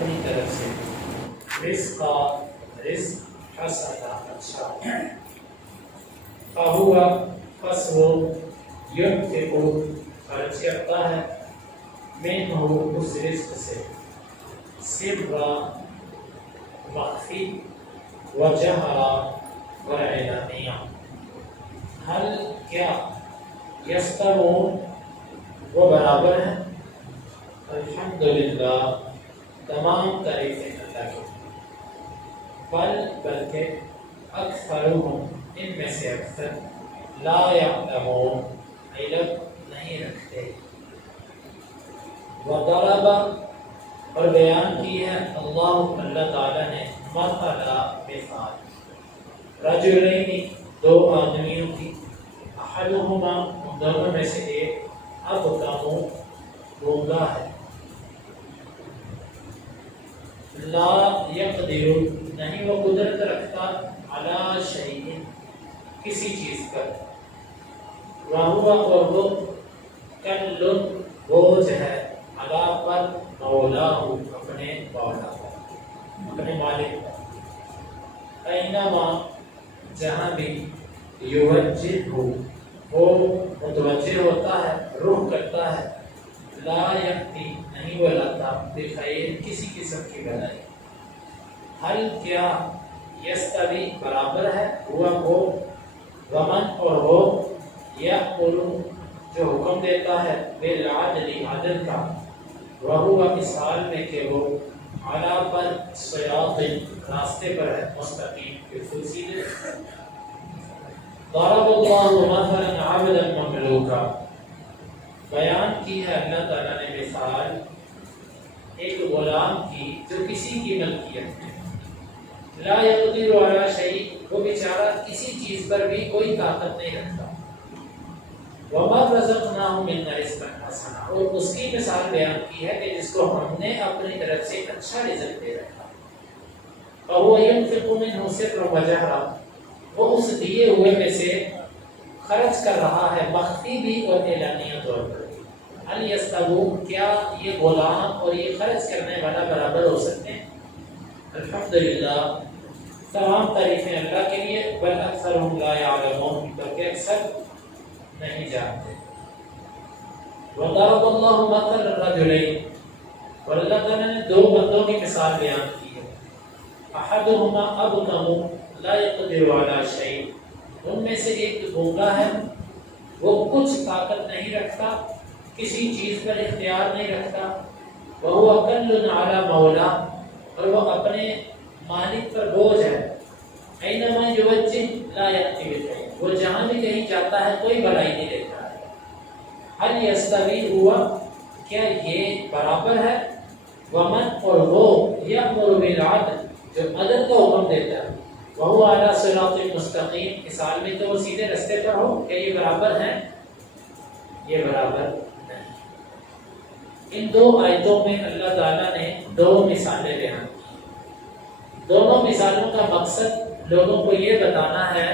اپنی طرف سے رزق حسنا اچھا فہوا پس وہ ينفق خرچ کرتا ہے منہ اس رزق سے سرا مخفی وجہرا اور اعلانیہ حل کیا یستوون وہ برابر ہیں الحمدللہ تمام تعریفیں اللہ کی بلکہ اکثرهم ان میں سے اکثر لا یعلمون علم نہیں رکھتے وضرب اور بیان کی ہے اللہ تعالیٰ نے مثلا مثال رجلین دو آدمیوں کی احدہما دونوں میں سے ایک ابکم گونگا ہے لا یقدر نہیں وہ قدرت رکھتا علی شیء کسی چیز پر وہو اور وہ کل بوجھ ہے علی پر مولاہ اپنے مولا پر اپنے مالک پر اینما جہاں بھی یوجہ وہ متوجہ ہوتا ہے رخ کرتا ہے لا یقتی نہیں وہ لاتا بخیر کسی قسم کی بھلائی حل کیا یستوی برابر ہے ہوا وہ ومن اور وہ یأمر جو حکم دیتا ہے بالعدل عدل کا وہو اس حال میں کہ وہ علی پر صراط راستے پر ہے مستقیم بالکل سیدھے ضرب اللہ مثلا عبدا مملوکا بیان کی ہے اللہ تعالیٰ نے مثال ایک غلام کی جو کسی کی ملکیت ہے لا یقدر علی شیء وہ بیچارہ کسی چیز پر بھی کوئی طاقت نہیں رکھتا وما رزقناہ من رزقا حسنا اور اس کی مثال بیان کی ہے کہ جس کو ہم نے اپنی طرف سے اچھا رزق دے رکھا فہو ينفق منہ سرا وجہرا وہ اس دیے ہوئے میں سے خرچ کر رہا ہے مخفی بھی اور اعلانیہ طور پر هل یستوون کیا یہ غلام اور یہ خرچ کرنے والا برابر ہو سکتے ہیں الحمدللہ تمام تعریفیں اللہ کے لیے بل اکثرهم لا یعلمون بلکہ اکثر نہیں جانتے وضرب اللہ مثل الرجلین اور اللہ تعالیٰ نے دو بندوں کی مثال بیان کی ہے احدہما ابکم لا یقدر علی شیء ان میں سے ایک گونگا ہے وہ کچھ طاقت نہیں رکھتا کسی چیز پر اختیار نہیں رکھتا وہو کل علی مولا اور وہ اپنے مالک پر بوجھ ہے اینما یوجہ لا یأتی بخیر وہ جہاں بھی کہیں جاتا ہے کوئی بھلائی نہیں دیتا ہے حل یستوی ہوا کیا یہ برابر ہے ومن اور وہ یأمر بالعدل جو عدل کا حکم دیتا ہے وہو علی صراط مستقیم اس حال میں تو وہ سیدھے رستے پر ہو کہ یہ برابر ہیں یہ برابر نہیں ان دو آیتوں میں اللہ تعالیٰ نے دو مثالیں بیان کی دونوں مثالوں کا مقصد لوگوں کو یہ بتانا ہے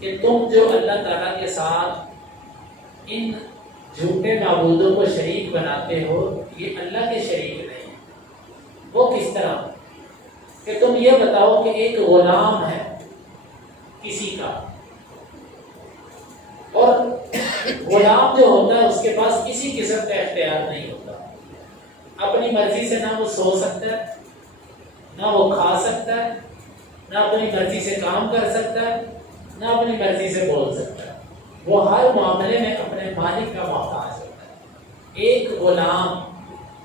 کہ تم جو اللہ تعالیٰ کے ساتھ ان جھوٹے معبودوں کو شریک بناتے ہو یہ اللہ کے شریک نہیں وہ کس طرح کہ تم یہ بتاؤ کہ ایک غلام ہے کسی کا اور غلام جو ہوتا ہے اس کے پاس کسی قسم کا اختیار نہیں ہوتا اپنی مرضی سے نہ وہ سو سکتا ہے نہ وہ کھا سکتا ہے نہ اپنی مرضی سے کام کر سکتا ہے نہ اپنی مرضی سے بول سکتا ہے وہ ہر معاملے میں اپنے مالک کا محتاج ہوتا ہے ایک غلام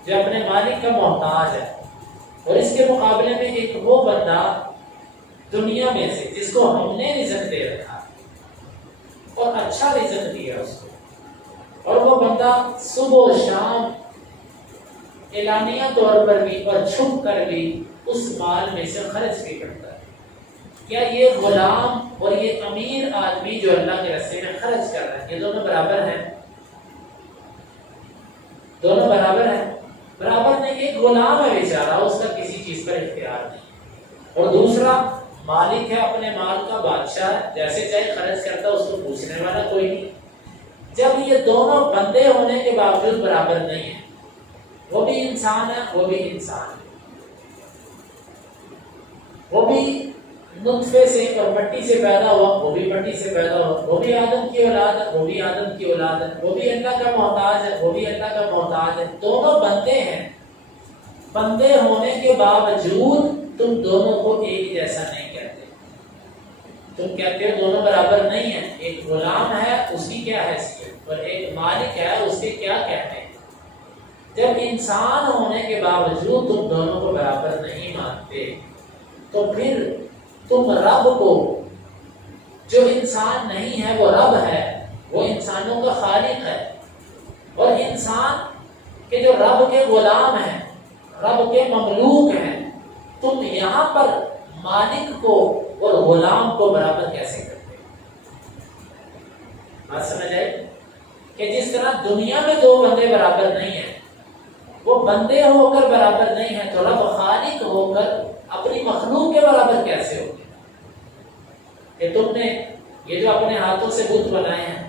جو اپنے مالک کا محتاج ہے اور اس کے مقابلے میں ایک وہ بندہ دنیا میں سے جس کو ہم نے رزق دے رکھا اور اچھا رزق دیا اس کو اور وہ بندہ صبح و شام اعلانیہ طور پر بھی اور چھپ کر بھی اس مال میں سے خرچ بھی کرتا ہے کیا یہ غلام اور یہ امیر آدمی جو اللہ کے راستے میں خرچ کر رہا ہے یہ دونوں برابر ہیں دونوں برابر ہیں برابر نہیں ایک غلام ہے بیچارہ اس کا کسی چیز پر اختیار نہیں اور دوسرا مالک ہے اپنے مال کا بادشاہ ہے جیسے چاہے خرچ کرتا اس کو پوچھنے والا کوئی نہیں جب یہ دونوں بندے ہونے کے باوجود برابر نہیں ہیں وہ بھی انسان ہے وہ بھی انسان ہے وہ بھی نطفے سے اور مٹی سے پیدا ہوا، وہ بھی مٹی سے پیدا ہوا، وہ بھی آدم کی اولاد ہے، وہ بھی آدم کی اولاد ہے، وہ بھی اللہ کا محتاج ہے، وہ بھی اللہ کا محتاج ہے، دونوں بندے ہیں۔ بندے ہونے کے باوجود تم دونوں کو ایک جیسا نہیں کہتے، تم کہتے ہو دونوں برابر نہیں ہیں۔ ایک غلام ہے اس کی کیا حیثیت، اور ایک مالک ہے اس کے کیا کہتے ہیں۔ جب انسان ہونے کے باوجود تم دونوں کو برابر نہیں مانتے تو پھر تم رب کو، جو انسان نہیں ہے وہ رب ہے، وہ انسانوں کا خالق ہے، اور انسان کے جو رب کے غلام ہیں، رب کے مملوک ہیں، تم یہاں پر مالک کو اور غلام کو برابر کیسے کرتے؟ بات سمجھ آئی کہ جس طرح دنیا میں دو بندے برابر نہیں ہیں، وہ بندے ہو کر برابر نہیں ہیں، تو رب خالق ہو کر اپنی مخلوق کے برابر کیسے ہو گے؟ کہ تم نے یہ جو اپنے ہاتھوں سے بت بنائے ہیں،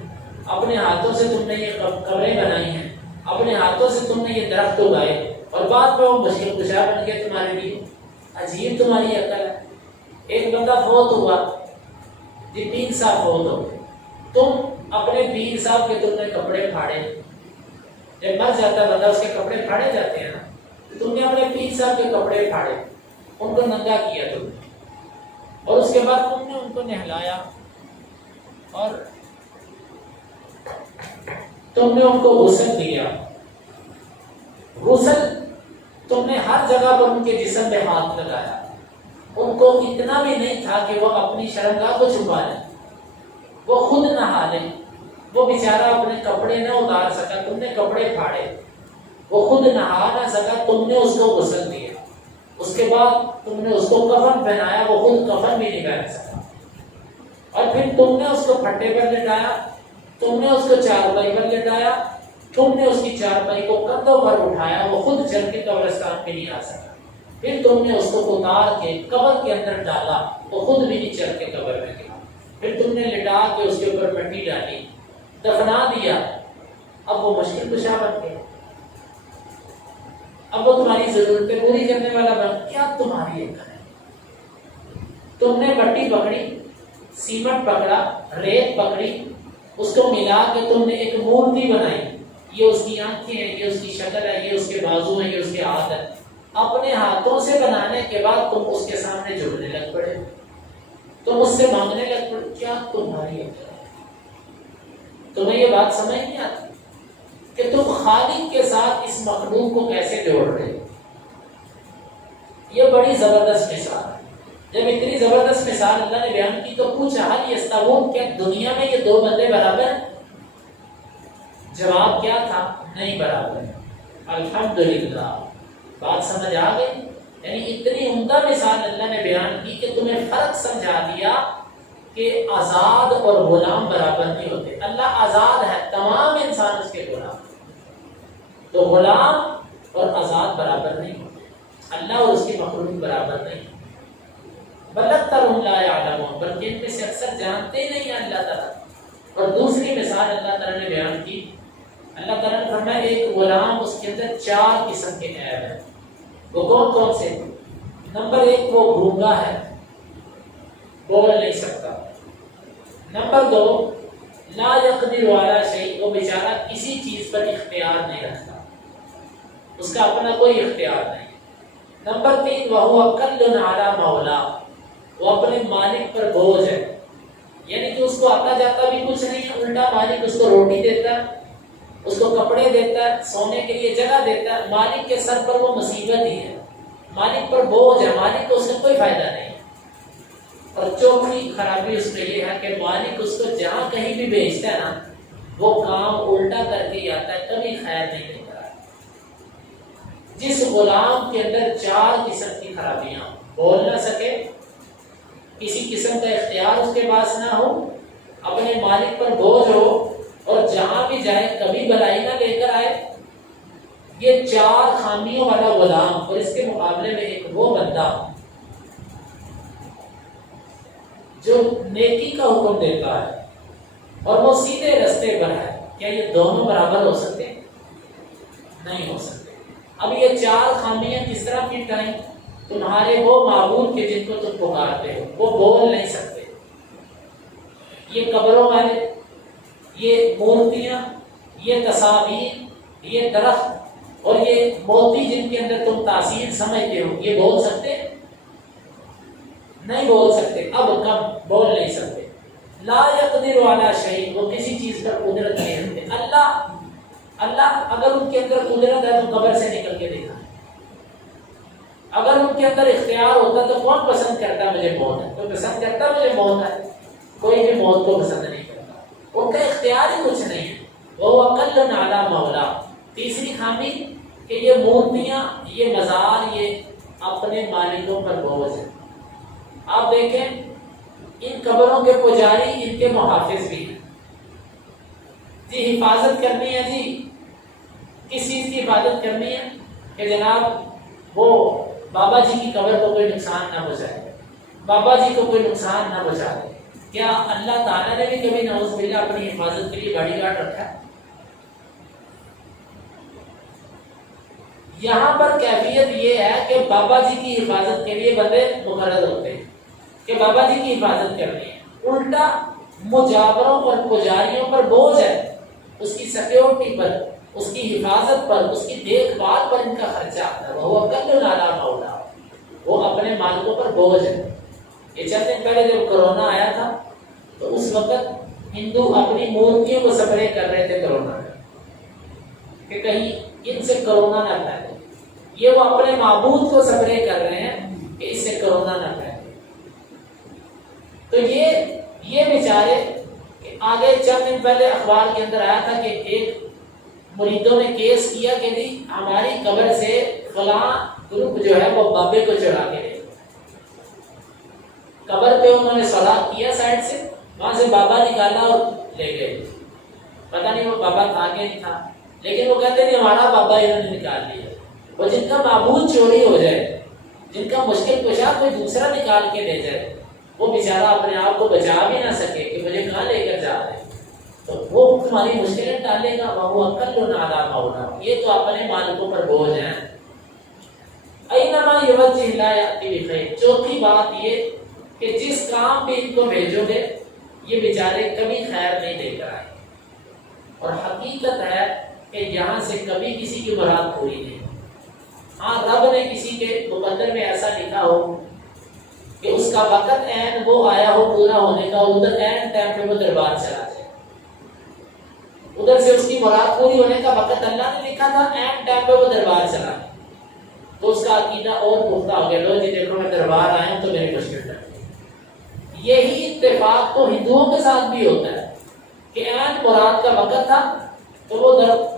اپنے ہاتھوں سے تم نے یہ قبریں بنائی ہیں، اپنے ہاتھوں سے تم نے یہ درخت اگائے، اور بعد میں وہ مشکل کشا بن گئے تمہارے لیے۔ عجیب تمہاری عقل ہے۔ ایک بندہ فوت ہوا جی، پیر صاحب فوت ہو گئے، تم اپنے پیر صاحب کے تم نے کپڑے پھاڑے، جب مر جاتا بندہ اس کے کپڑے پھاڑے جاتے ہیں نا، تم نے اپنے پیر صاحب کے کپڑے پھاڑے، ان کو ننگا کیا تم نے، اور اس کے بعد تم نے ان کو نہلایا، اور تم نے ان کو غسل دیا۔ غسل تم نے ہر جگہ پر ان کے جسم پہ ہاتھ لگایا، ان کو اتنا بھی نہیں تھا کہ وہ اپنی شرمگاہ کو چھپا لیں، وہ خود نہا لیں، وہ بیچارہ اپنے کپڑے نہ اتار سکا، تم نے کپڑے پھاڑے، وہ خود نہا نہ سکا، تم نے اس کو غسل دیا، اس کے بعد تم نے اس کو کفن پہنایا، وہ خود کفن بھی نہیں پہن سکا، اور پھر تم نے اس کو پھٹے پر لٹایا، تم نے اس کو چارپائی پر لٹایا، تم نے اس کی چارپائی کو کندھوں پر اٹھایا، وہ خود چل کے قبرستان پہ نہیں آ سکا، پھر تم نے اس کو اتار کے قبر کے اندر ڈالا، وہ خود بھی نہیں چل کے قبر میں گیا، پھر تم نے لٹا کے اس کے اوپر مٹی ڈالی، دفنا دیا، اب وہ مشکل کشا بن گیا، اب وہ تمہاری ضرورتیں پوری کرنے والا بن کیا تمہاری عقل ہے؟ تم نے مٹی پکڑی، سیمنٹ پکڑا، ریت پکڑی، اس کو ملا کے تم نے ایک مورتی بنائی، یہ اس کی آنکھیں ہیں، یہ اس کی شکل ہے، یہ اس کے بازو ہیں، یہ اس کے ہاتھ ہے، اپنے ہاتھوں سے بنانے کے بعد تم اس کے سامنے جھکنے لگ پڑے، تم اس سے مانگنے لگ پڑے، کیا تمہاری عقل ہے؟ تمہیں یہ بات سمجھ نہیں آتی کہ تم خالق کے ساتھ اس مخلوق کو کیسے جوڑ رہے ہو؟ یہ بڑی زبردست مثال ہے۔ جب اتنی زبردست مثال اللہ نے بیان کی تو پوچھا حل یستوون، کیا دنیا میں یہ دو بندے برابر ہیں؟ جواب کیا تھا؟ نہیں برابر ہے۔ الحمدللہ، بات سمجھ آ گئی؟ یعنی اتنی عمدہ مثال اللہ نے بیان کی کہ تمہیں فرق سمجھا دیا کہ آزاد اور غلام برابر نہیں ہوتے۔ اللہ آزاد ہے، تمام انسان اس کے غلام، تو غلام اور آزاد برابر نہیں ہوتے، اللہ اور اس کی مخلوق برابر نہیں، بل اکثرهم لا یعلمون، بلکہ ان میں سے اکثر جانتے ہی نہیں ہیں اللہ تعالیٰ۔ اور دوسری مثال اللہ تعالیٰ نے بیان کی، اللہ تعالیٰ نے فرمایا ایک غلام، اس کے اندر 4 قسم کے عیب ہیں۔ وہ کون کون سے؟ نمبر 1، وہ گونگا ہے، بول نہیں سکتا۔ نمبر 2، لا یقدر علی شیء، وہ بیچارہ کسی چیز پر اختیار نہیں رکھتا، اس کا اپنا کوئی اختیار نہیں۔ نمبر 3، وہو کل علی مولا، وہ اپنے مالک پر بوجھ ہے، یعنی کہ اس کو آتا جاتا بھی کچھ نہیں ہے، الٹا مالک اس کو روٹی دیتا ہے، اس کو کپڑے دیتا ہے، سونے کے لیے جگہ دیتا ہے، مالک کے سر پر وہ مصیبت ہی ہے، مالک پر بوجھ ہے، مالک کو اس سے کوئی فائدہ نہیں۔ اور چوتھی خرابی اس میں یہ ہے کہ مالک اس کو جہاں کہیں بھی بھیجتا ہے نا، وہ کام الٹا کر کے آتا ہے، کبھی خیر نہیں دیتا ہے۔ جس غلام کے اندر 4 قسم کی خرابیاں، بول نہ سکے، کسی قسم کا اختیار اس کے پاس نہ ہو، اپنے مالک پر بوجھ ہو، اور جہاں بھی جائے کبھی بلائی نہ لے کر آئے، یہ 4 خامیوں والا غلام، اور اس کے مقابلے میں ایک وہ بندہ جو نیکی کا حکم دیتا ہے اور وہ سیدھے رستے پر ہے، کیا یہ دونوں برابر ہو سکتے ہیں؟ نہیں ہو سکتے۔ اب یہ 4 خامیاں کس طرح فٹ آئیں؟ تمہارے وہ معبود کے جن کو تم پکارتے ہو وہ بول نہیں سکتے. یہ قبروں والے، یہ مورتیاں، یہ تصاویر، یہ درخت اور یہ موتی جن کے اندر تم تاثیر سمجھتے ہو، یہ بول سکتے؟ نہیں بول سکتے. اب کم بول نہیں سکتے. لا یقدر علی شیء، وہ کسی چیز پر قدرت نہیں رکھتے. اللہ اگر ان کے اندر قدرت ہے تو قبر سے نکل کے دکھائے. اگر ان کے اندر اختیار ہوتا تو کون پسند کرتا مجھے موت ہے؟ کوئی پسند کرتا مجھے موت ہے؟ کوئی بھی موت کو پسند نہیں کرتا. ان کا اختیار ہی کچھ نہیں ہے. وہ اقل علی مولا. تیسری خامی کہ یہ مورتیاں، یہ مزار، یہ اپنے مالکوں پر بوجھ ہے. آپ دیکھیں ان قبروں کے پجاری ان کے محافظ بھی ہیں. جی حفاظت کرنی ہے. جی کس چیز کی حفاظت کرنی ہے؟ کہ جناب وہ بابا جی کی قبر کو کوئی نقصان نہ پہنچائے، بابا جی کو کوئی نقصان نہ پہنچائے. کیا اللہ تعالیٰ نے بھی کبھی نعوذ باللہ اپنی حفاظت کے لیے باڈی گارڈ رکھا ہے؟ یہاں پر کیفیت یہ ہے کہ بابا جی کی حفاظت کے لیے بندے مقرر ہوتے ہیں کہ بابا جی کی حفاظت کرنی ہے. الٹا مجاوروں اور پجاریوں پر بوجھ ہے. اس کی سیکیورٹی پر، اس کی حفاظت پر، اس کی دیکھ بھال پر ان کا خرچہ آتا ہے. وہ اقل علی مولا، وہ اپنے مالکوں پر بوجھ ہے. یہ چند دن پہلے جب کرونا آیا تھا تو اس وقت ہندو اپنی مورتیوں کو سپرے کر رہے تھے کرونا میں کہ کہیں ان سے کرونا نہ پھیلے. یہ وہ اپنے معبود کو سپرے کر رہے ہیں کہ اس سے کرونا نہ پھیلے. تو یہ بیچارے آگے چند دن پہلے اخبار کے اندر آیا تھا کہ ایک مریدوں نے کیس کیا کہ جی ہماری قبر سے فلاں گروپ جو ہے وہ بابے کو چڑھا کے لے. قبر پہ انہوں نے سوراخ کیا سائڈ سے، وہاں سے بابا نکالا اور لے گئے. پتہ نہیں وہ بابا تھا کہ نہیں تھا، لیکن وہ کہتے ہیں ہمارا بابا انہوں نے نکال لیا. وہ جن کا معبود چوری ہو جائے، جن کا مشکل کشا کوئی دوسرا نکال کے لے جائے، وہ بیچارہ اپنے آپ کو بچا بھی نہ سکے کہ مجھے کہاں لے کر جا رہے ہیں، تو وہ تمہاری مشکلیں ٹالے گا. وہ اقل علی مولا، یہ تو اپنے مالکوں پر بوجھ ہیں. اینما یوجہ لا یاتی بخیر. چوتھی بات یہ کہ جس کام پہ ان کو بھیجو گے یہ بیچارے کبھی خیر نہیں لے کر آئے. اور حقیقت ہے کہ یہاں سے کبھی کسی کی مراد پوری نہیں. ہاں رب نے کسی کے مقدر میں ایسا لکھا ہو کہ اس کا وقت عین وہ آیا ہو پورا ہونے کا، اور ادھر عین ٹائم پہ وہ دربار چلا جائے. ادھر سے اس کی مراد پوری ہونے کا وقت اللہ نے لکھا تھا، عین ٹائم پہ وہ دربار چلا جائے تو اس کا عقیدہ اور پختہ ہو گیا. لو جی دیکھو میں دربار آیا ہوں تو میری مشکل ہے. یہی اتفاق تو ہندوؤں کے ساتھ بھی ہوتا ہے کہ عین مراد کا وقت تھا تو وہ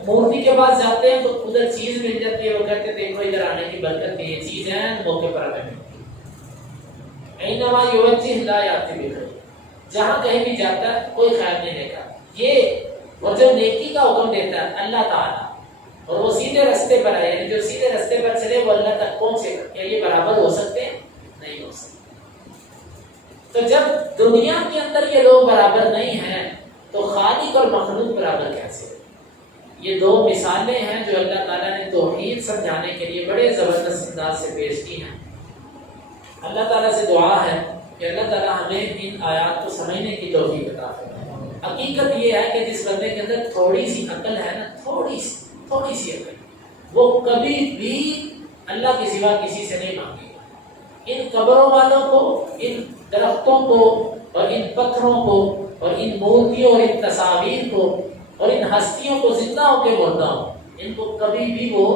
مورتی کے پاس جاتے ہیں تو ادھر چیز مل جاتی ہے. وہ کہتے دیکھو ادھر آنے کی برکت ہے، یہ چیز عین موقع پر ہمیں ملتی ہے. اینما یوجہ لا یاتی بخیر. جہاں کہیں بھی جاتا ہے کوئی خیر نہیں دیکھا. یہ اور جو نیکی کا حکم دیتا ہے اللہ تعالیٰ، اور وہ سیدھے رستے پر ہے، یعنی جو سیدھے رستے پر چلے وہ اللہ تک پہنچے گا. کیا یہ برابر ہو سکتے ہیں؟ نہیں ہو سکتے. تو جب دنیا کے اندر یہ لوگ برابر نہیں ہیں تو خالق اور مخلوق برابر کیسے؟ یہ دو مثالیں ہیں جو اللہ تعالیٰ نے توحید سمجھانے کے لیے بڑے زبردست انداز سے پیش کی ہیں. اللہ تعالیٰ سے دعا ہے کہ اللہ تعالیٰ ہمیں ان آیات کو سمجھنے کی توفیق عطا فرمائے. حقیقت یہ ہے کہ جس بندے کے اندر تھوڑی سی عقل ہے نا، تھوڑی سی عقل، وہ کبھی بھی اللہ کے سوا کسی سے نہیں مانگے گا. ان قبروں والوں کو، ان درختوں کو اور ان پتھروں کو اور ان مورتیوں اور ان تصاویر کو اور ان ہستیوں کو زندہ ہو کے مردہ ہو، ان کو کبھی بھی وہ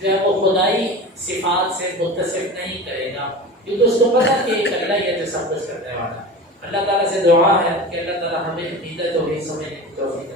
جو ہے وہ خدائی صفات سے متصف نہیں کرے گا، کیونکہ اس کو پتہ کہ ایک اللہ ہی ہے جو سب کچھ کرنے والا. اللہ تعالیٰ سے دعا ہے کہ اللہ تعالیٰ ہمیں عقیدت اور سمجھنے کی توفیق